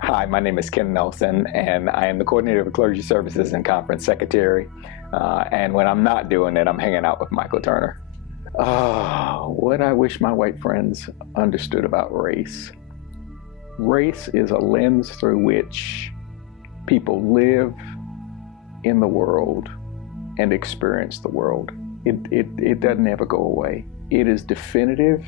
Hi, my name is Ken Nelson, and I am the coordinator of Clergy Services and Conference Secretary. And when I'm not doing it, I'm hanging out with Michael Turner. What I wish my white friends understood about race. Race is a lens through which people live in the world and experience the world. It doesn't ever go away. It is definitive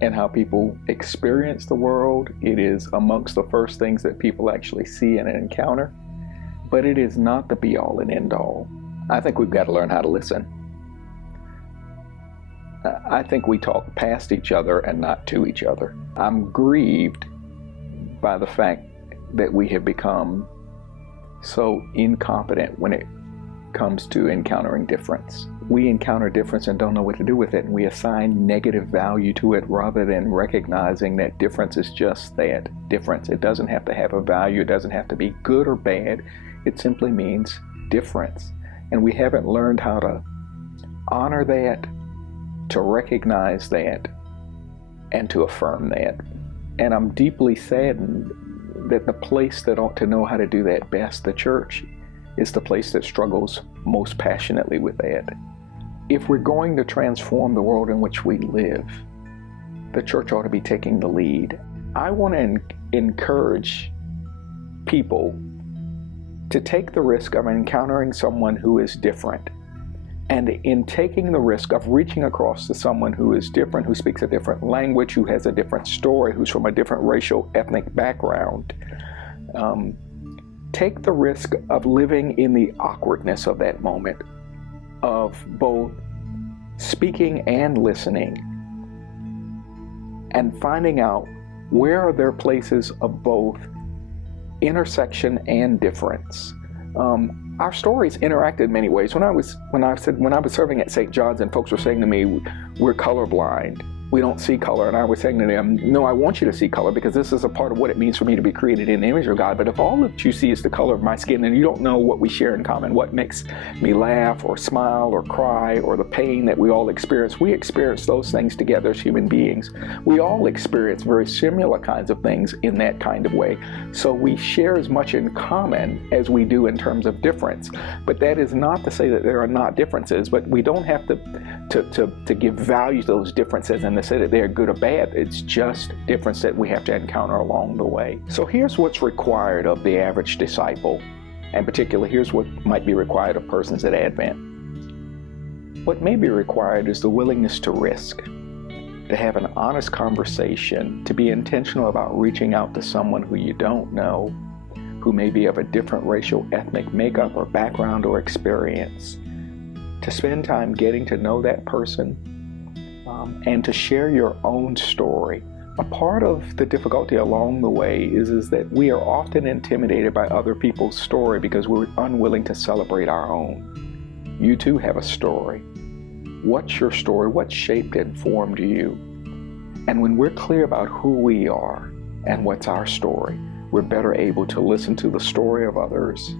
in how people experience the world. It is amongst the first things that people actually see in an encounter, but it is not the be-all and end-all. I think we've got to learn how to listen. I think we talk past each other and not to each other. I'm grieved by the fact that we have become so incompetent when it comes to encountering difference. We encounter difference and don't know what to do with it, and we assign negative value to it rather than recognizing that difference is just that, difference. It doesn't have to have a value. It doesn't have to be good or bad. It simply means difference. And we haven't learned how to honor that, to recognize that, and to affirm that. And I'm deeply saddened that the place that ought to know how to do that best, the church, is the place that struggles most passionately with that. If we're going to transform the world in which we live, the church ought to be taking the lead. I want to encourage people to take the risk of encountering someone who is different. And in taking the risk of reaching across to someone who is different, who speaks a different language, who has a different story, who's from a different racial, ethnic background, take the risk of living in the awkwardness of that moment, of both speaking and listening, and finding out where are there places of both intersection and difference. Our stories interact in many ways. When I was serving at St. John's and folks were saying to me, we're colorblind, we don't see color, and I was saying to them, no, I want you to see color because this is a part of what it means for me to be created in the image of God. But if all that you see is the color of my skin and you don't know what we share in common, what makes me laugh or smile or cry or the pain that we all experience, we experience those things together as human beings. We all experience very similar kinds of things in that kind of way. So we share as much in common as we do in terms of difference. But that is not to say that there are not differences, but we don't have to give value to those differences and to say that they're good or bad. It's just difference that we have to encounter along the way. So here's what's required of the average disciple, and particularly here's what might be required of persons at Advent. What may be required is the willingness to risk, to have an honest conversation, to be intentional about reaching out to someone who you don't know, who may be of a different racial, ethnic makeup or background or experience, to spend time getting to know that person, and to share your own story. A part of the difficulty along the way is that we are often intimidated by other people's story because we're unwilling to celebrate our own. You too have a story. What's your story? What shaped and formed you? And when we're clear about who we are and what's our story, we're better able to listen to the story of others